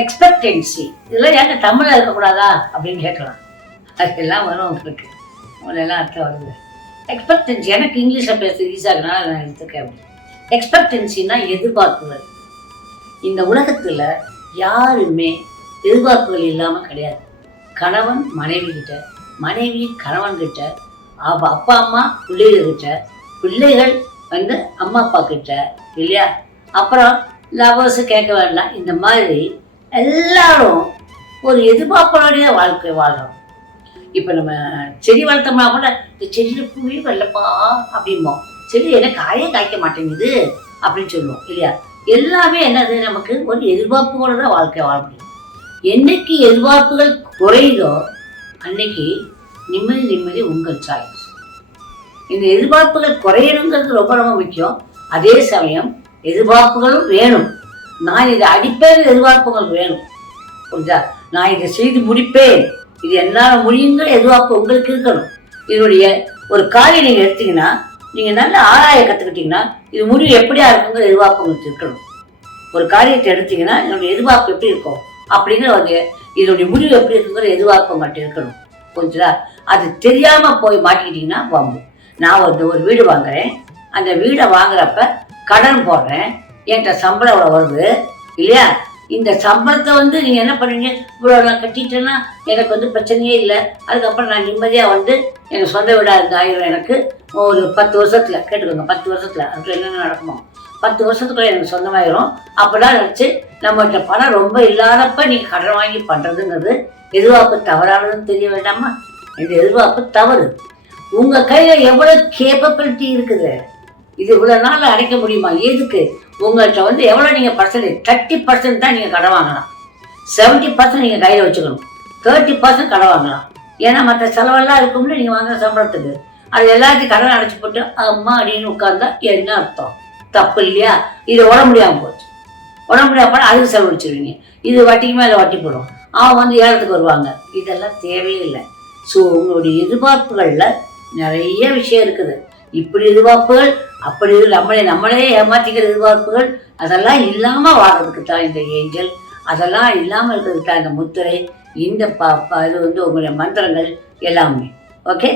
Expectancy, இதெல்லாம் ஏங்க தமிழில் இருக்கக்கூடாதா அப்படின்னு கேட்கலாம். அதெல்லாம் வரும் உங்களுக்கு, உங்களெல்லாம் அர்த்தம் வருது. எக்ஸ்பெக்டன்சி எனக்கு இங்கிலீஷில் பேச ஈஸியாகனால நான் எடுத்துக்கேன். எக்ஸ்பெக்டன்சின்னா எதிர்பார்ப்புகள். இந்த உலகத்தில் யாருமே எதிர்பார்ப்புகள் இல்லாமல் கிடையாது. கணவன் மனைவி கிட்ட, மனைவி கணவன்கிட்ட, அப்பா அம்மா பிள்ளைகள்கிட்ட, பிள்ளைகள் வந்து அம்மா அப்பா கிட்ட, இல்லையா? அப்புறம் லவர்ஸு கேட்க வேண்டாம். இந்த மாதிரி எல்லாரும் ஒரு எதிர்பார்ப்போடைய வாழ்க்கை வாழ்கிறோம். இப்போ நம்ம செடி வளர்த்தோம்னா கூட இந்த செடியில் பூவே வரலப்பா அப்படிம்போம். செடி என்ன காயே காய்க்க மாட்டேங்குது அப்படின்னு சொல்லுவோம், இல்லையா? எல்லாமே என்னது, நமக்கு ஒரு எதிர்பார்ப்புகளோட தான் வாழ்க்கை வாழ முடியும். என்னைக்கு எதிர்பார்ப்புகள் குறையுதோ அன்னைக்கு நிம்மதி உங்கள் சாய்ஸ். இந்த எதிர்பார்ப்புகள் குறையணுங்கிறது ரொம்ப ரொம்ப முக்கியம். அதே சமயம் எதிர்பார்ப்புகளும் வேணும். நான் இதை அடிப்பேன், எதிர்பார்ப்புகள் வேணும். புரிஞ்சா? நான் இதை செய்து முடிப்பேன், இது என்னால் முடியுங்கிற எதிர்பார்ப்பு உங்களுக்கு இருக்கணும். இதனுடைய ஒரு காரியம் நீங்கள் எடுத்தீங்கன்னா, நீங்கள் நல்ல ஆராய கற்றுக்கிட்டீங்கன்னா இது முடிவு எப்படியா இருக்குங்கிற எதிர்பார்ப்பு உங்களுக்கு இருக்கணும். ஒரு காரியத்தை எடுத்தீங்கன்னா என்னுடைய எதிர்பார்ப்பு எப்படி இருக்கும் அப்படிங்கிற வந்து இதனுடைய முடிவு எப்படி இருக்குங்கிற எதிர்பார்ப்பு உங்கள்கிட்ட இருக்கணும். புரிஞ்சுதா? அது தெரியாமல் போய் மாட்டிக்கிட்டீங்கன்னா வம்பு. நான் வந்து ஒரு வீடு வாங்குறேன், அந்த வீடை வாங்குறப்ப கடன் போடுறேன், என்கிட்ட சம்பளம் இவ்வளோ வருது, இல்லையா? இந்த சம்பளத்தை வந்து நீங்கள் என்ன பண்ணுவீங்க, இவ்வளோ நான் கட்டிட்டேன்னா எனக்கு வந்து பிரச்சனையே இல்லை, அதுக்கப்புறம் நான் நிம்மதியாக வந்து எனக்கு சொந்த வீடாக இருந்து ஆயிரும். எனக்கு ஒரு 10 வருஷத்தில் கேட்டுக்கோங்க, 10 வருஷத்தில் அதுக்கு என்னென்ன நடக்குமோ 10 வருஷத்துக்குள்ள எனக்கு சொந்தமாயிரும். அப்போலாம் நினச்சி நம்மகிட்ட பணம் ரொம்ப இல்லாதப்ப நீங்கள் கடன் வாங்கி பண்ணுறதுங்கிறது எதிர்பார்ப்பு தவறானதுன்னு தெரிய வேண்டாமா? இந்த எதிர்பார்ப்பு தவறு. உங்கள் கையில் எவ்வளோ கேப்பபிலிட்டி இருக்குது, இது இவ்வளோ நாள் அடைக்க முடியுமா? எதுக்கு? உங்கள்கிட்ட வந்து எவ்வளோ நீங்கள் பர்சன்டேஜ், 30% தான் நீங்கள் கடன் வாங்கலாம், 70% நீங்கள் கையில் வச்சுக்கணும், 30% கடன் வாங்கலாம். ஏன்னா மற்ற செலவெல்லாம் இருக்கும்ல நீங்கள் வாங்குற சம்பளத்துக்கு. அது எல்லாத்தையும் கடன் அடைச்சி போட்டு அம்மா அப்படின்னு உட்கார்ந்தா என்ன அர்த்தம்? தப்பு இல்லையா? இது உடம்பு முடியாமல் போச்சு, உடம்பு முடியாமல் போனால் அதுக்கு செலவழிச்சிருவீங்க. இது வட்டிக்கு மேலே வட்டி போடும், அவன் வந்து ஏலத்துக்கு வருவாங்க. இதெல்லாம் தேவையே இல்லை. ஸோ உங்களுடைய எதிர்பார்ப்புகளில் நிறைய விஷயம் இருக்குது. இப்படி எதிர்பார்ப்புகள், அப்படி நம்மளே ஏமாற்றிக்கிற எதிர்பார்ப்புகள், அதெல்லாம் இல்லாமல் வாழ்றதுக்கு தான் இந்த ஏஞ்சல், அதெல்லாம் இல்லாமல் இருக்கிறதுக்கு தான் இந்த முத்திரை, இந்த இது வந்து உங்களுடைய மந்திரங்கள் எல்லாமே. ஓகே.